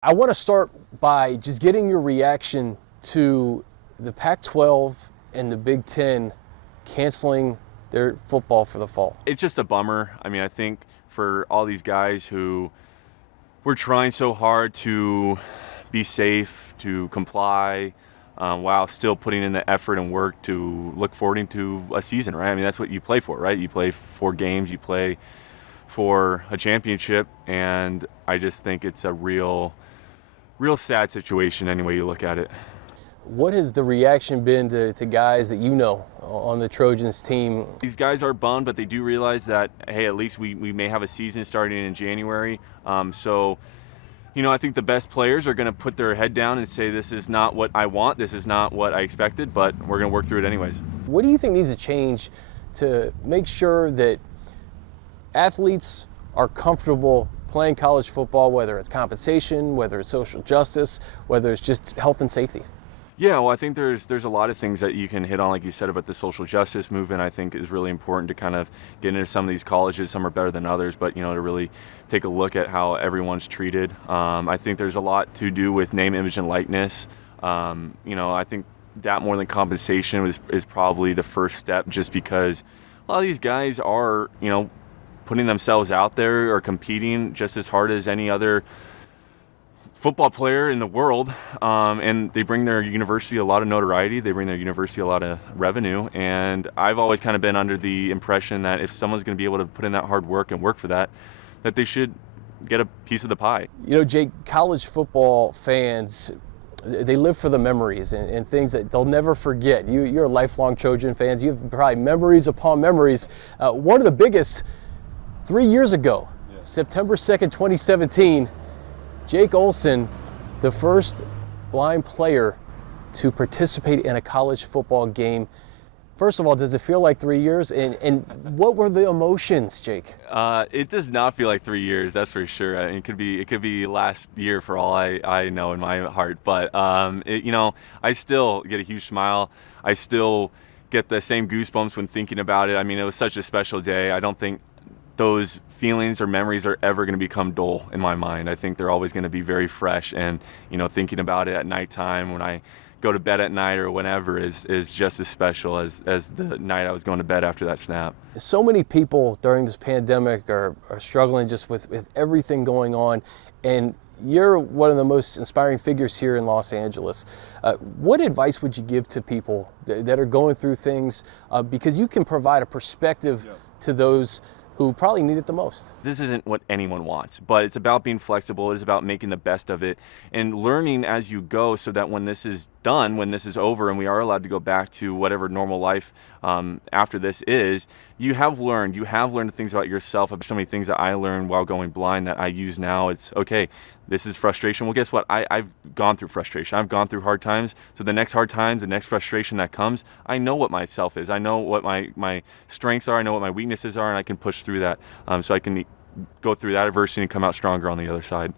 I want to start by just getting your reaction to the Pac-12 and the Big Ten canceling their football for the fall. It's just a bummer. I mean, I think for all these guys who were trying so hard to be safe, to comply, while still putting in the effort and work to look forward to a season, right? I mean, that's what you play for, right? You play for games, you play for a championship, and I just think it's a real sad situation any way you look at it. What has the reaction been to guys that you know on the Trojans team? These guys are bummed, but they do realize that, hey, at least we may have a season starting in January. I think the best players are going to put their head down and say, this is not what I want, this is not what I expected, but we're going to work through it anyways. What do you think needs to change to make sure that athletes are comfortable playing college football, whether it's compensation, whether it's social justice, whether it's just health and safety? Yeah, well, I think there's a lot of things that you can hit on, like you said, about the social justice movement. I think is really important to kind of get into some of these colleges. Some are better than others, but to really take a look at how everyone's treated. I think there's a lot to do with name, image, and likeness. I think that more than compensation is probably the first step, just because a lot of these guys are, putting themselves out there or competing just as hard as any other football player in the world, and they bring their university a lot of notoriety, they bring their university a lot of revenue, and I've always kind of been under the impression that if someone's going to be able to put in that hard work and work for that they should get a piece of the pie. Jake, college football fans, they live for the memories and things that they'll never forget. You're a lifelong Trojan fans. You have probably memories upon memories. One of the biggest, 3 years ago, September 2nd, 2017, Jake Olson, the first blind player to participate in a college football game. First of all, does it feel like 3 years? And what were the emotions, Jake? It does not feel like 3 years, that's for sure. It could be last year for all I know in my heart. But I still get a huge smile. I still get the same goosebumps when thinking about it. I mean, it was such a special day. I don't think those feelings or memories are ever going to become dull in my mind. I think they're always going to be very fresh, and thinking about it at nighttime when I go to bed at night or whenever is just as special as the night I was going to bed after that snap. So many people during this pandemic are struggling just with everything going on, and you're one of the most inspiring figures here in Los Angeles. What advice would you give to people that are going through things, because you can provide a perspective to those who probably need it the most? This isn't what anyone wants, but it's about being flexible. It's about making the best of it and learning as you go, so that when this is done, when this is over and we are allowed to go back to whatever normal life after this is, you have learned things about yourself. So many things that I learned while going blind that I use now. It's okay, this is frustration. Well, guess what? I've gone through frustration. I've gone through hard times. So the next hard times, the next frustration that comes, I know what myself is. I know what my strengths are. I know what my weaknesses are, and I can push through that. So I can go through that adversity and come out stronger on the other side.